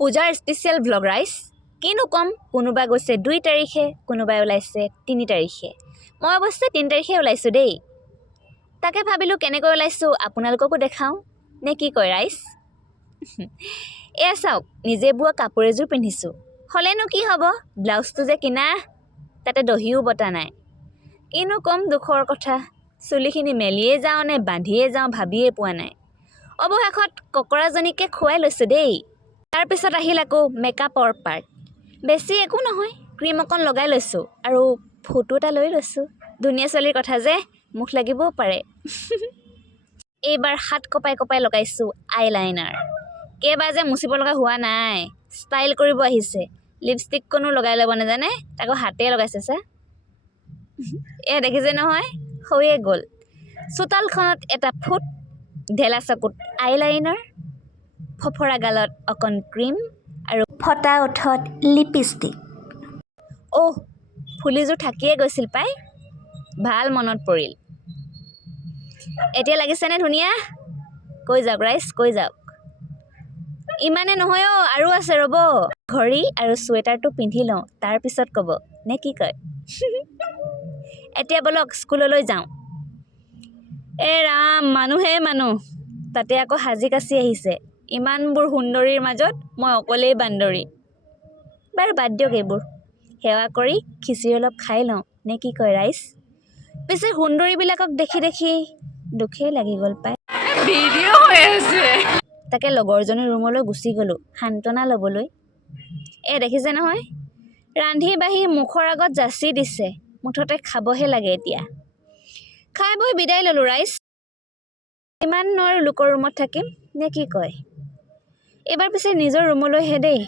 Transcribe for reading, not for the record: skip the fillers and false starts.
পূজাৰ special vlog ৰাইজ কিনো ক'ম কোনোবা গৈছে 2 তাৰিখে কোনোবাই ওলাইছে 3 তাৰিখে মই অৱশ্যে 3 তাৰিখে ওলাইছোঁ দেই তাকে ভাবিলোঁ কেনেকৈ ওলাইছোঁ আপোনালোককো দেখাওঁ নে কি কয় ৰাইজ এয়া চাওক নিজে বোৱা কাপোৰ এযোৰ পিন্ধিছোঁ হ'লেনো কি হ'ব ব্লাউজটো যে কিনা তাতে দহিও বটা নাই কিনো ক'ম দুখৰ কথা চুলিখিনি মেলিয়ে যাওঁ নে বান্ধিয়ে যাওঁ ভাবিয়ে পোৱা নাই অৱশেষত ককৰাজনীকে খুৱাই লৈছোঁ দেই তাৰপিছত আহিল আকৌ মেকআপৰ পাৰ্ট বেছি একো নহয় ক্ৰীম অকণ লগাই লৈছোঁ আৰু ফটো এটা লৈ লৈছোঁ ধুনীয়া ছোৱালীৰ কথা যে মুখ লাগিবও পাৰে এইবাৰ হাত কপাই কপাই লগাইছোঁ আইলাইনাৰ কেইবাৰ যে মুচিব লগা হোৱা নাই ষ্টাইল কৰিব আহিছে লিপষ্টিককনো লগাই ল'ব নাজানে তাকো হাতে লগাইছে চা এয়া দেখিছে নহয় হৈয়ে গ'ল চোতালখনত এটা ফুট ঢেলা চকুত আইলাইনাৰ ফফৰা গালত অকণ ক্ৰীম আৰু ফটা ওঠত লিপষ্টিক অহ ফুলিযোৰ থাকিয়ে গৈছিল পাই ভাল মনত পৰিল এতিয়া লাগিছেনে ধুনীয়া কৈ যাওক ৰাইজ কৈ যাওক ইমানে নহয় আৰু আছে ৰ'ব ঘড়ী আৰু চুৱেটাৰটো পিন্ধি লওঁ তাৰপিছত ক'ব নে কি কয় এতিয়া বলক স্কুললৈ যাওঁ ৰাম মানুহে মানুহ তাতে আকৌ সাজি কাচি আহিছে ইমানবোৰ সুন্দৰীৰ মাজত মই অকলেই বান্দৰী বাৰু বাদ দিয়ক এইবোৰ সেৱা কৰি খিচিৰি অলপ খাই লওঁ নে কি কয় ৰাইজ পিছে সুন্দৰীবিলাকক দেখি দেখি দুখেই লাগি গ'ল পাই ভিডিঅ' হৈ আছে তাকে লগৰজনীৰ ৰুমলৈ গুচি গ'লোঁ সান্তনা ল'বলৈ দেখিছে নহয় ৰান্ধি বাঢ়ি মুখৰ আগত যাচি দিছে মুঠতে খাবহে লাগে এতিয়া খাই বৈ বিদায় ল'লোঁ ৰাইজ ইমান নোৱাৰো লোকৰ ৰুমত থাকিম নে কি কয় এইবাৰ পিছে নিজৰ ৰুমলৈহে দেই